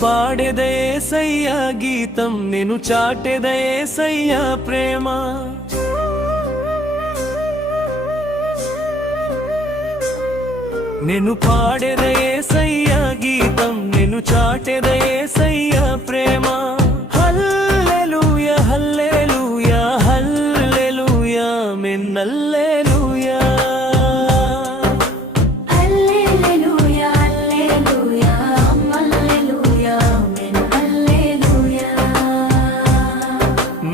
పాడేద యేసయ్య గీతం, నేను చాటెద యేసయ్య ప్రేమ. నేను పాడేద యేసయ్య గీతం, నేను చాటెద యేసయ్య ప్రేమ. హల్లెలూయా హల్లెలూయా హల్లెలూయా ఆమేన్ హల్లెలూయా.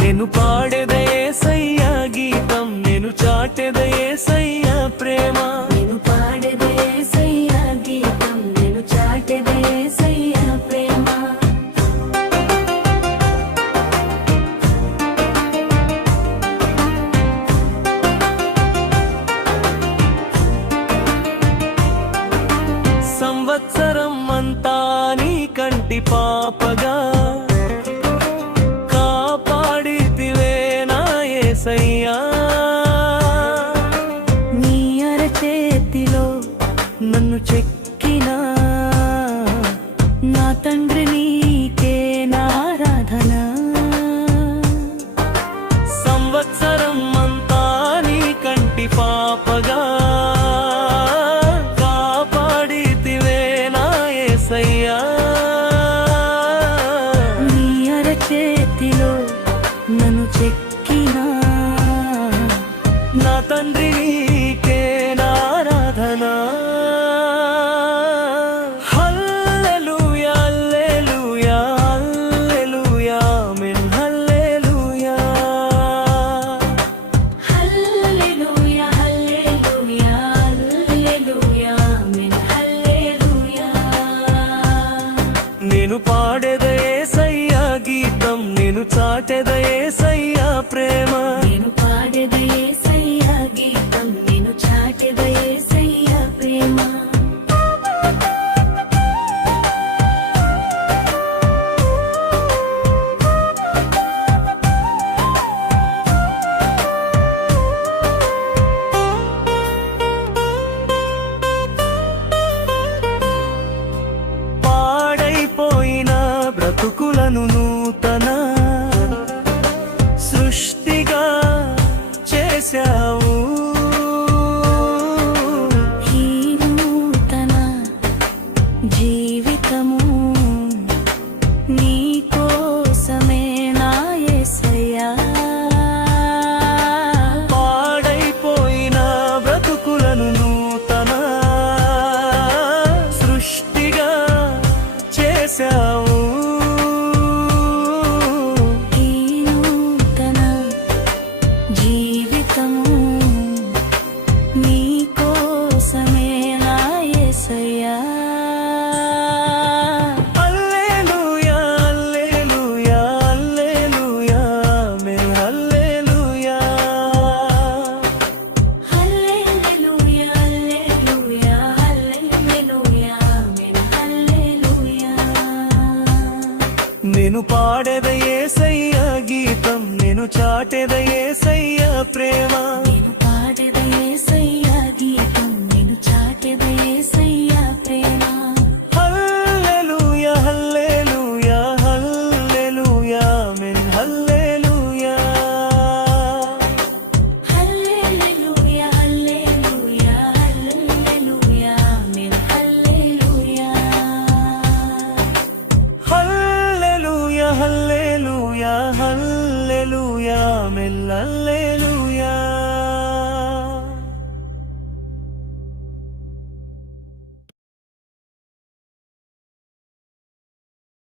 నేను పాడేద యేసయ్య గీతం, నేను చాటెద యేసయ్య ప్రేమ. నేను పాడేద యేసయ్య గీతం, నేను చాటెద యేసయ్య ప్రేమ. సంవత్సరం అంతా నీ కంటి పాపగా యేసయ్యా. నీ అరచేతిలో నన్ను చెక్కినా నా తండ్రి నీకే నారాధన. సంవత్సరం అంతా నీ కంటి పాపగా కాపాడితివే నా యేసయ్యా. నీ అరచేతిలో నన్ను చెక్కినా నా తండ్రి నీకే నారాధన. హల్లెలూయా హల్లెలూయా హల్లెలూయా ఆమేన్ హల్లెలూయా. హల్లెలూయా హల్లెలూయా హల్లెలూయా ఆమేన్ హల్లెలూయా. నేను పాడేద యేసయ్య గీతం, నేను చాటెద యేసయ్య ప్రేమ. నేను పాడేద యేసయ్య గీతం, నేను చాటెద యేసయ్య ప్రేమ. పాడైపోయిన బ్రతుకులను నూతన సృష్టిగా చేశావు. ఈ నూతన జీవితము నీ కోసమే నా యేసయ్యా. పాడైపోయిన బ్రతుకులను నూతన సృష్టిగా చేశావు. ఈ నూతన జీవితము నీ కోసమే నా యేసయ్యా. హల్లెలూయా హల్లెలూయా హల్లెలూయా ఆమేన్ హల్లెలూయా. హల్లెలూయా హల్లెలూయా హల్లెలూయా ఆమేన్ హల్లెలూయా. నేను పాడేద యేసయ్య గీతం, నేను చాటెద యేసయ్య ప్రేమ. నేను పాడేద యేసయ్య గీతం, నేను చాటెద యేసయ్య ప్రేమ. హల్లెలూయా హల్లెలూయా హల్లెలూయా ఆమేన్ హల్లెలూయా. హల్లెలూయా హల్లెలూయా హల్లెలూయా ఆమేన్ హల్లెలూయా. హల్లెలూయా హల్లెలూయా హల్లెలూయా ఆమేన్ హల్లెలూయా.